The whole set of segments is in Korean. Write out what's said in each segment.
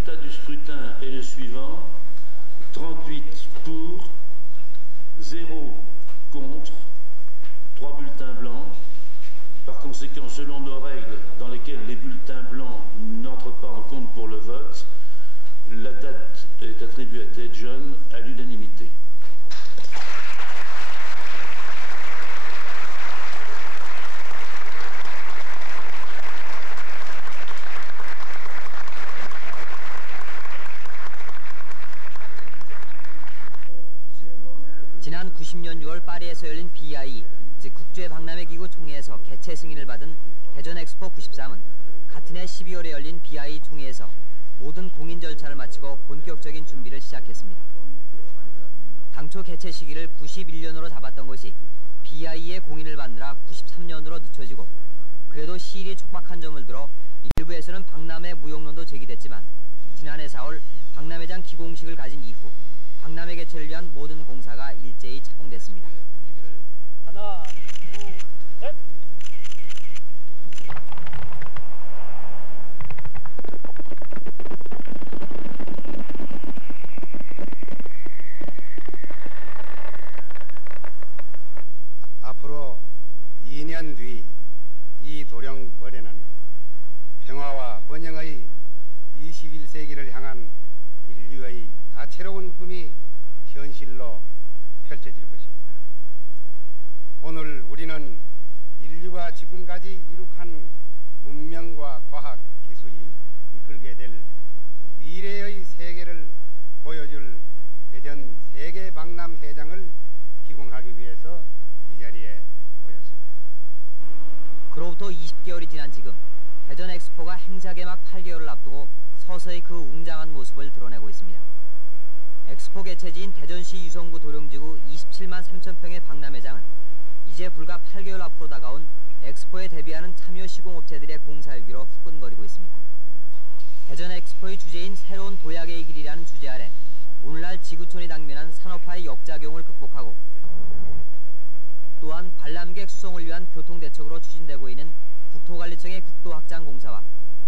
résultat du scrutin est le suivant. 38 pour, 0 contre, 3 bulletins blancs. Par conséquent, selon nos règles dans lesquelles les bulletins blancs n'entrent pas en compte pour le vote, la date est attribuée à Ted John à l'unanimité. 지난 90년 6월 파리에서 열린 BI, 즉 국제박람회기구 총회에서 개최 승인을 받은 대전 엑스포 93은 같은 해 12월에 열린 BI 총회에서 모든 공인 절차를 마치고 본격적인 준비를 시작했습니다. 당초 개최 시기를 91년으로 잡았던 것이 BI의 공인을 받느라 93년으로 늦춰지고, 그래도 시일이 촉박한 점을 들어 일부에서는 박람회 무용론도 제기됐지만, 지난해 4월 박람회장 기공식을 가진 이후 박람회 개최를 위한 모든 공사가 일제히 착공됐습니다. 하나, 둘, 셋. 앞으로 2년 뒤 이 도령벌에는 평화와 번영의 21세기를 향한 인류의 다채로운 꿈이 현실로 펼쳐질 것입니다. 오늘 우리는 인류가 지금까지 이룩한 문명과 과학 기술이 이끌게 될 미래의 세계를 보여줄 대전 세계박람회장을 기공하기 위해서 이 자리에 모였습니다. 그로부터 20개월이 지난 지금 대전 엑스포가 행사 개막 8개월을 앞두고 서서히 그 웅장한 모습을 드러내고 있습니다. 엑스포 개최지인 대전시 유성구 도룡지구 27만 3천 평의 박람회장은 이제 불과 8개월 앞으로 다가온 엑스포에 대비하는 참여 시공업체들의 공사일기로 후끈거리고 있습니다. 대전 엑스포의 주제인 새로운 도약의 길이라는 주제 아래 오늘날 지구촌이 당면한 산업화의 역작용을 극복하고, 또한 관람객 수송을 위한 교통대책으로 추진되고 있는 국토관리청의 국도확장 공사와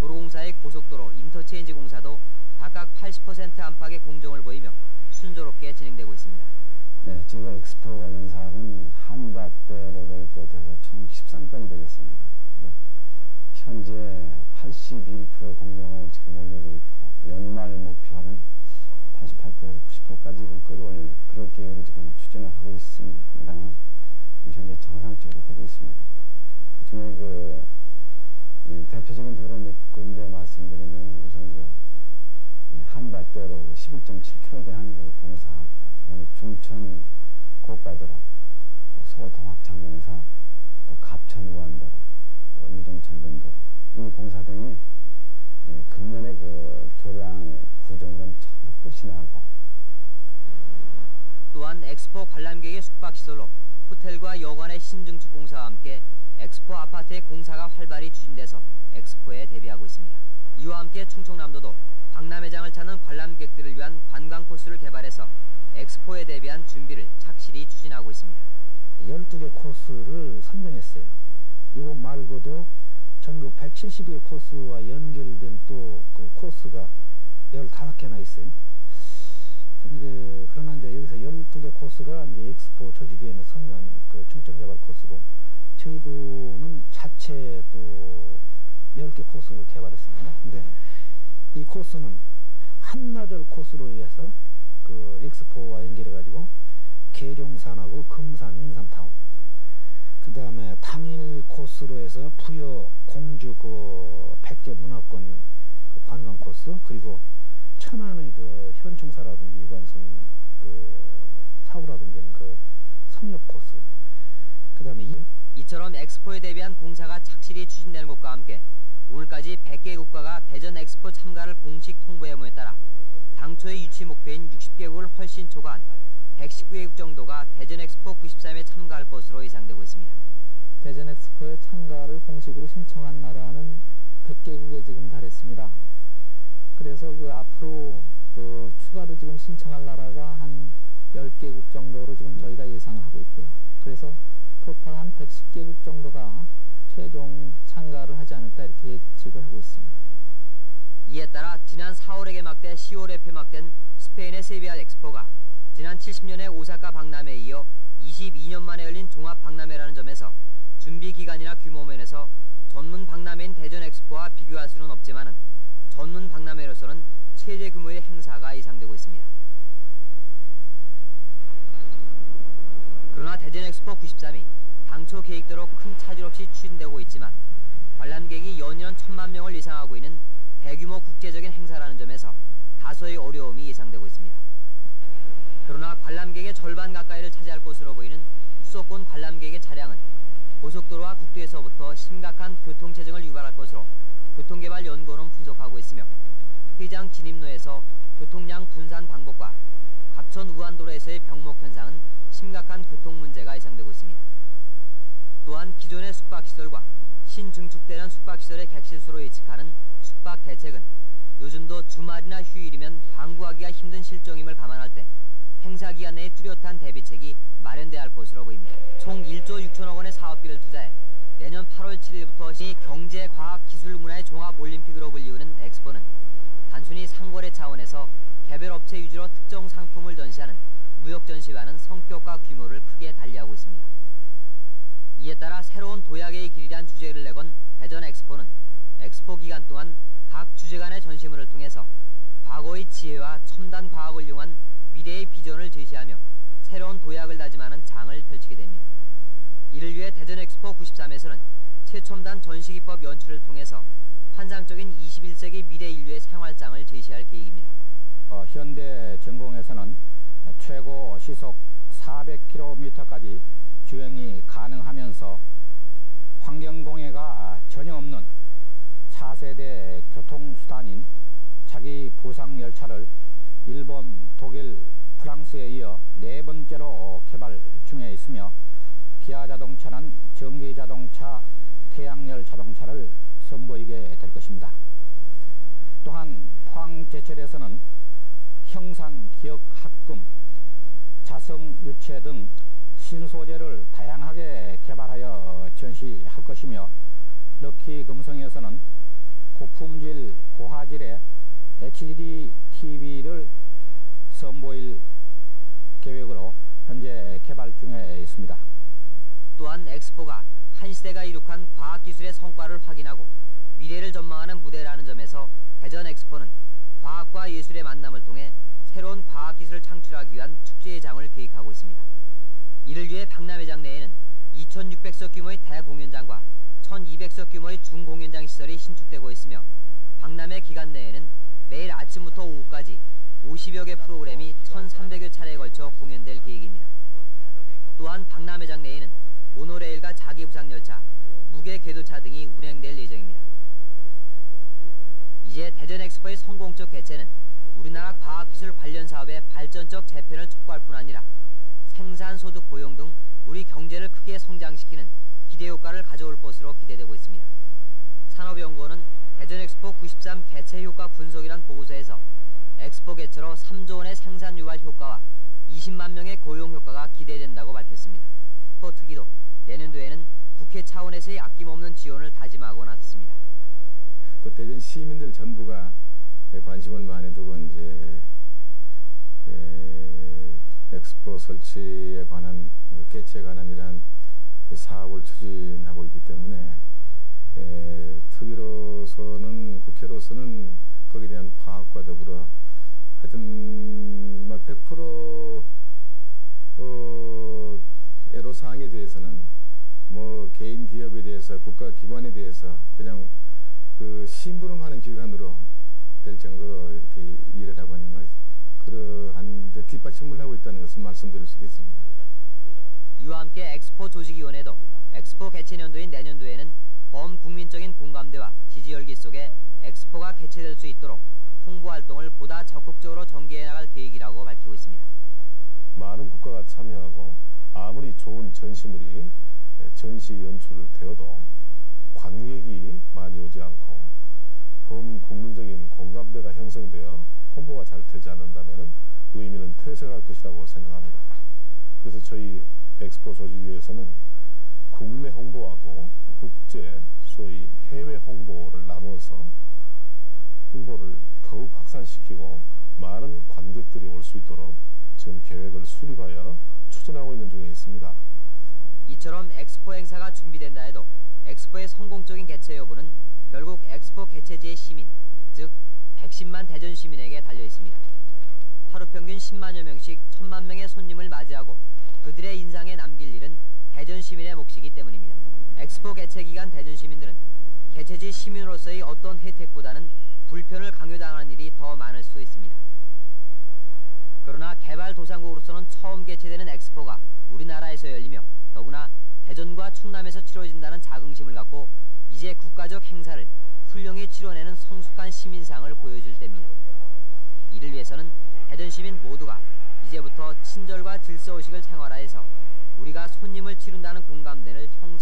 도로공사의 고속도로 인터체인지 공사도 각각 80% 안팎의 공정을 보이며 순조롭게 진행되고 있습니다. 네, 지금 엑스포 관련 사업은 한밭대로를 비롯해서 총 13건이 되겠습니다. 네, 현재 81%의 공정을 지금 올리고 있고, 연말 목표는 88%에서 90%까지 지금 끌어올릴 그런 계획으로 지금 추진을 하고 있습니다. 현재 정상적으로 되고 있습니다. 그중에 대표적인 도로 몇 군데 말씀드리면, 우선 한밭대로 11.7km에 대한 공사하고, 그다음에 중천 고가도로, 서호통합창 공사, 또 갑천 우안도로, 또 유정천 등도로, 이 공사 등이 금년의 교량 구정으로는 참 끝이 나고, 또한 엑스포 관람객의 숙박시설로 호텔과 여관의 신증축 공사와 함께 엑스포 아파트의 공사가 활발히 추진돼서 엑스포에 대비하고 있습니다. 이와 함께 충청남도도 박람회장을 찾는 관람객들을 위한 관광 코스를 개발해서 엑스포에 대비한 준비를 착실히 추진하고 있습니다. 12개 코스를 선정했어요. 이거 말고도 전국 170개 코스와 연결된 또 그 코스가 15개나 있어요. 그러나 이제 여기서 12개 코스가 이제 엑스포 조직위원회 선정한 그 중점개발 코스고, 저희도는 자체 또 10개 코스를 개발했습니다. 근데 이 코스는 한나절 코스로 해서 그 엑스포와 연결해가지고 계룡산하고 금산, 인삼타운, 그 다음에 당일 코스로 해서 부여, 공주 그 100개 문화권 그 관광 코스, 그리고 천안의 그 현충사라든지 유관순 그 사후라든지 그 성역 코스, 그 다음에 이처럼 엑스포에 대비한 공사가 착실히 추진되는 것과 함께 오늘까지 100개 국가가 대전 엑스포 참가를 공식 통보해옴에 따라 당초의 유치 목표인 60개국을 훨씬 초과한 119개국 정도가 대전 엑스포 93에 참가할 것으로 예상되고 있습니다. 대전 엑스포에 참가를 공식으로 신청한 나라는 100개국에 지금 달했습니다. 그래서 그 앞으로 그 추가로 지금 신청할 나라가 한 10개국 정도로 지금 저희가 예상을 하고 있고요. 그래서 토탈 한 110개국 정도가 최종 참가를 하지 않을까 이렇게 예측을 하고 있습니다. 이에 따라 지난 4월에 개막돼 10월에 폐막된 스페인의 세비야 엑스포가 지난 70년의 오사카 박람회에 이어 22년 만에 열린 종합 박람회라는 점에서 준비 기간이나 규모 면에서 전문 박람회인 대전 엑스포와 비교할 수는 없지만은 전문 박람회로서는 최대 규모의 행사가 예상되고 있습니다. 그러나 대전 엑스포 93이 당초 계획대로 큰 차질 없이 추진되고 있지만 관람객이 연이은 1000만 명을 예상하고 있는 대규모 국제적인 행사라는 점에서 다소의 어려움이 예상되고 있습니다. 그러나 관람객의 절반 가까이를 차지할 것으로 보이는 수도권 관람객의 차량은 고속도로와 국도에서부터 심각한 교통체증을 유발할 것으로 교통개발연구원은 분석하고 있으며 회장 진입로에서 교통량 분산 방법과 갑천 우한도로에서의 병목 현상은 심각한 교통 문제가 예상되고 있습니다. 또한 기존의 숙박시설과 신증축되는 숙박시설의 객실수로 예측하는 숙박 대책은 요즘도 주말이나 휴일이면 방구하기가 힘든 실정임을 감안할 때 행사 기간 내에 뚜렷한 대비책이 마련돼야 할 것으로 보입니다. 총 1조 6천억 원의 사업비를 투자해 내년 8월 7일부터 경제, 과학, 기술, 문화의 종합올림픽으로 불리우는 엑스포는 단순히 상거래 차원에서 개별 업체 위주로 특정 상품을 전시하는 무역 전시와는 성격과 규모를 크게 달리하고 있습니다. 이에 따라 새로운 도약의 길이란 주제를 내건 대전 엑스포는 엑스포 기간 동안 각 주제 간의 전시물을 통해서 과거의 지혜와 첨단 과학을 이용한 미래의 비전을 제시하며 새로운 도약을 다짐하는 장을 펼치게 됩니다. 이를 위해 대전 엑스포 93에서는 최첨단 전시기법 연출을 통해서 환상적인 21세기 미래 인류의 생활장을 제시할 계획입니다. 현대 전공에서는 최고 시속 400km까지 주행이 가능하면서 환경공해가 전혀 없는 차세대 교통수단인 자기 부상 열차를 일본, 독일, 프랑스에 이어 4번째로 개발 중에 있으며 기아 자동차는 전기 자동차, 태양열 자동차를 선보이게 될 것입니다. 또한 포항제철에서는 형상기억합금, 자성유체 등 신소재를 다양하게 개발하여 전시할 것이며 럭키금성에서는 고품질, 고화질의 HD TV를 선보일 계획으로 현재 개발 중에 있습니다. 또한 엑스포가 한 시대가 이룩한 과학기술의 성과를 확인하고 미래를 전망하는 무대라는 점에서 대전 엑스포는 과학과 예술의 만남을 통해 새로운 과학기술을 창출하기 위한 축제의 장을 계획하고 있습니다. 이를 위해 박람회장 내에는 2600석 규모의 대공연장과 1200석 규모의 중공연장 시설이 신축되고 있으며 박람회 기간 내에는 매일 아침부터 오후까지 50여 개 프로그램이 1300여 차례에 걸쳐 공연될 계획입니다. 또한 박람회장 내에는 모노레일과 자기부상열차, 무게궤도차 등이 운행될 예정입니다. 이제 대전 엑스포의 성공적 개최는 우리나라 과학기술 관련 사업의 발전적 재편을 촉구할 뿐 아니라 생산소득 고용 등 우리 경제를 크게 성장시키는 기대효과를 가져올 것으로 기대되고 있습니다. 산업연구원은 대전 엑스포 93 개최 효과 분석이란 보고서에서 엑스포 개최로 3조 원의 생산 유발 효과와 20만 명의 고용 효과가 기대된다고 밝혔습니다. 또 특히도 내년도에는 국회 차원에서의 아낌없는 지원을 다짐하고 나섰습니다. 또 대전 시민들 전부가 관심을 많이 두고 이제 엑스포 설치에 관한 개최에 관한 이러한 사업을 추진하고 있기 때문에 특위로서는 국회로서는 거기에 대한 파악과 더불어 하여튼 100% 애로사항에 대해서는 뭐 개인 기업에 대해서 국가기관에 대해서 그냥 그 심부름하는 기관으로 될 정도로 이렇게 일을 하고 있는 것입니다. 그러한 뒷받침을 하고 있다는 것을 말씀드릴 수 있겠습니다. 이와 함께 엑스포 조직위원회도 엑스포 개최 년도인 내년도에는 범국민적인 공감대와 지지 열기 속에 엑스포가 개최될 수 있도록 홍보 활동을 보다 적극적으로 전개해 나갈 계획이라고 밝히고 있습니다. 많은 국가가 참여하고 아무리 좋은 전시물이 전시 연출되어도 관객이 많이 오지 않고 범국민적인 공감대가 형성되어 홍보가 잘 되지 않는다면 의미는 퇴색할 것이라고 생각합니다. 그래서 저희 엑스포 조직위에서는 국내 홍보하고 국제, 소위 해외 홍보를 나누어서 홍보를 더욱 확산시키고 많은 관객들이 올 수 있도록 지금 계획을 수립하여 추진하고 있는 중에 있습니다. 이처럼 엑스포 행사가 준비된다 해도 엑스포의 성공적인 개최 여부는 결국 엑스포 개최지의 시민, 즉 110만 대전 시민에게 달려 있습니다. 하루 평균 10만여 명씩 1000만 명의 손님을 맞이하고 그들의 인상에 남길 일은 대전 시민의 몫이기 때문입니다. 엑스포 개최 기간 대전 시민들은 개최지 시민으로서의 어떤 혜택보다는 불편을 강요당하는 일이 더 많을 수 있습니다. 그러나 개발도상국으로서는 처음 개최되는 엑스포가 우리나라에서 열리며 더구나 대전과 충남에서 치러진다는 자긍심을 갖고 이제 국가적 행사를 훌륭히 치러내는 성숙한 시민상을 보여줄 때입니다. 이를 위해서는 대전 시민 모두가 이제부터 친절과 질서의식을 생활화해서 우리가 손님을 치른다는 공감대를 형